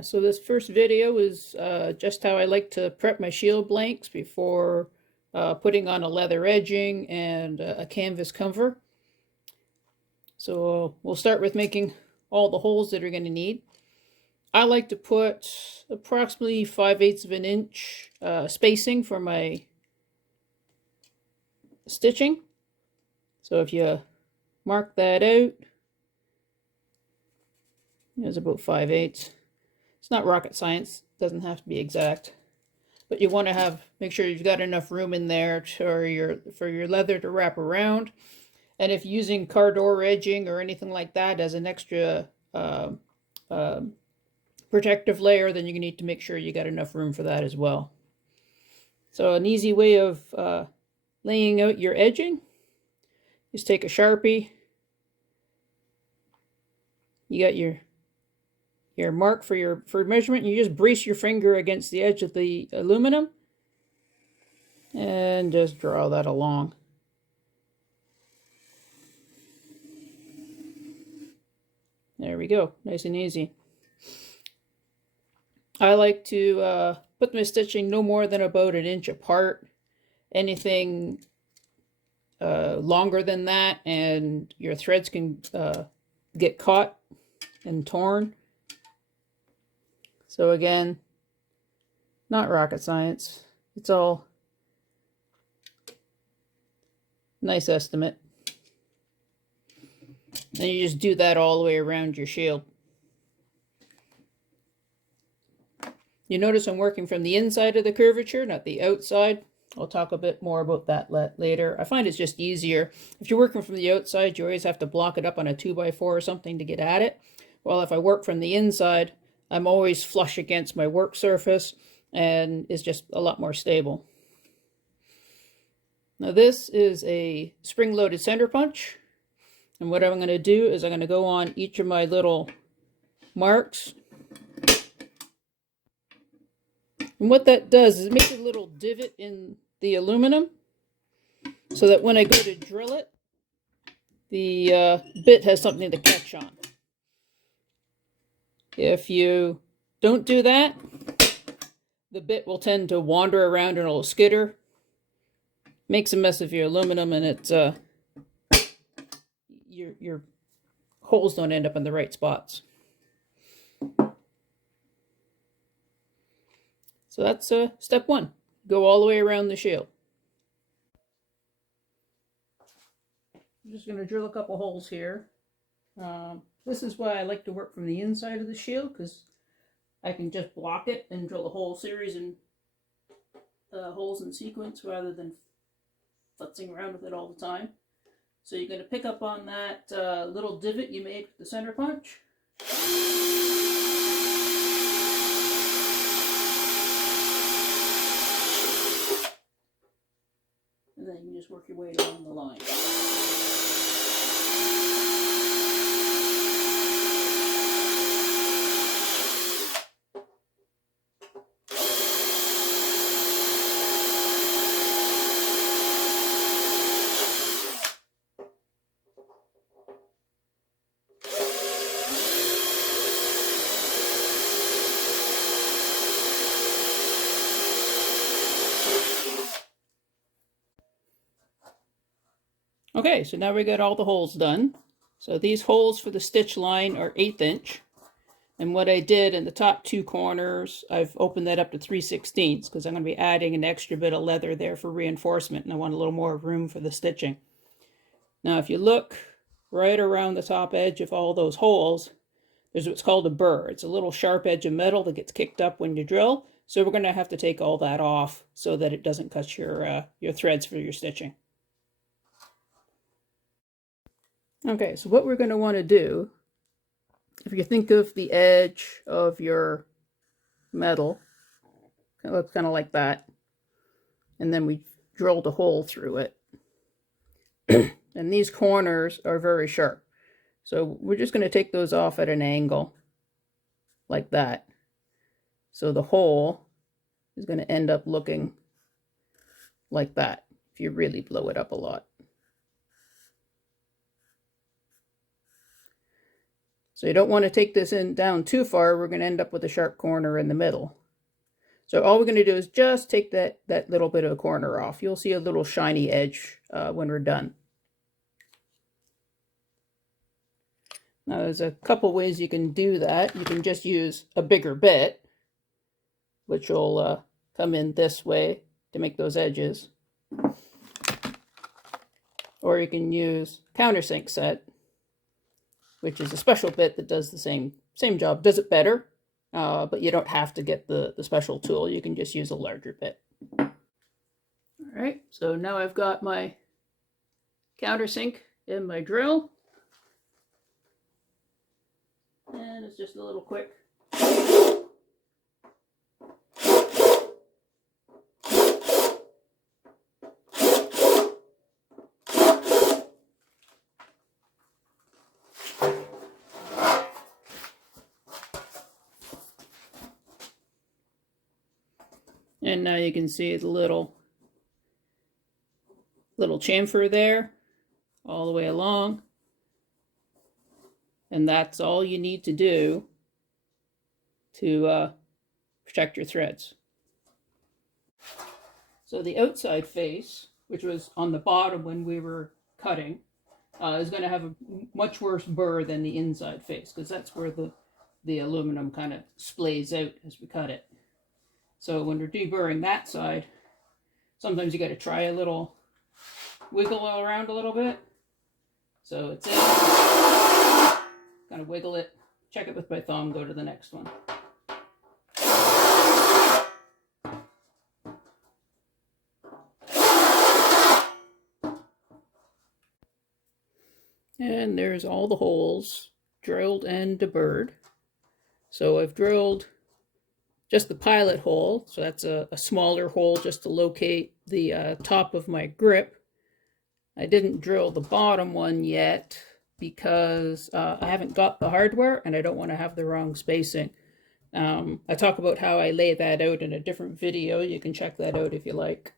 So this first video is just how I like to prep my shield blanks before putting on a leather edging and a canvas cover. So we'll start with making all the holes that are going to need. I like to put approximately 5/8 of an inch spacing for my stitching. So if you mark that out, it's about 5/8. It's not rocket science, it doesn't have to be exact. But you want to make sure you've got enough room in there for your leather to wrap around. And if you're using car door edging or anything like that as an extra protective layer, then you need to make sure you got enough room for that as well. So an easy way of laying out your edging is take a Sharpie. You got your mark for measurement. You just brace your finger against the edge of the aluminum and just draw that along. There we go, nice and easy. I like to put my stitching no more than about 1 inch apart. Anything longer than that and your threads can get caught and torn. So again, not rocket science. It's all nice estimate. And you just do that all the way around your shield. You notice I'm working from the inside of the curvature, not the outside. I'll talk a bit more about that later. I find it's just easier. If you're working from the outside, you always have to block it up on a 2x4 or something to get at it. Well, if I work from the inside, I'm always flush against my work surface and it's just a lot more stable. Now this is a spring-loaded center punch. And what I'm going to do is I'm going to go on each of my little marks. And what that does is it makes a little divot in the aluminum so that when I go to drill it, the bit has something to catch on. If you don't do that, the bit will tend to wander around and it'll skitter. Makes a mess of your aluminum, and it's your holes don't end up in the right spots. So that's step one. Go all the way around the shield. I'm just going to drill a couple holes here. This is why I like to work from the inside of the shield, because I can just block it and drill a whole series and holes in sequence rather than futzing around with it all the time. So you're going to pick up on that little divot you made with the center punch. And then you can just work your way along the line. Okay, so now we got all the holes done. So these holes for the stitch line are 1/8 inch. And what I did in the top 2 corners, I've opened that up to 3/16 because I'm going to be adding an extra bit of leather there for reinforcement, and I want a little more room for the stitching. Now if you look right around the top edge of all those holes, there's what's called a burr. It's a little sharp edge of metal that gets kicked up when you drill. So we're going to have to take all that off so that it doesn't cut your threads for your stitching. Okay, so what we're going to want to do, if you think of the edge of your metal, it looks kind of like that, and then we drilled a hole through it. And these corners are very sharp. So we're just going to take those off at an angle, like that. So the hole is going to end up looking like that, if you really blow it up a lot. So you don't want to take this in down too far. We're going to end up with a sharp corner in the middle. So all we're going to do is just take that little bit of a corner off. You'll see a little shiny edge when we're done. Now there's a couple ways you can do that. You can just use a bigger bit, which will come in this way to make those edges. Or you can use countersink set, which is a special bit that does the same job. Does it better, but you don't have to get the special tool. You can just use a larger bit. All right, so now I've got my countersink in my drill. And it's just a little quick. And now you can see the little chamfer there all the way along. And that's all you need to do to protect your threads. So the outside face, which was on the bottom when we were cutting, is going to have a much worse burr than the inside face, because that's where the aluminum kind of splays out as we cut it. So when we're deburring that side, sometimes you got to try a little wiggle around a little bit. So it's in. Kind of wiggle it, check it with my thumb, go to the next one. And there's all the holes drilled and deburred. So I've drilled just the pilot hole, so that's a smaller hole just to locate the top of my grip. I didn't drill the bottom one yet because I haven't got the hardware and I don't want to have the wrong spacing. I talk about how I lay that out in a different video. You can check that out if you like.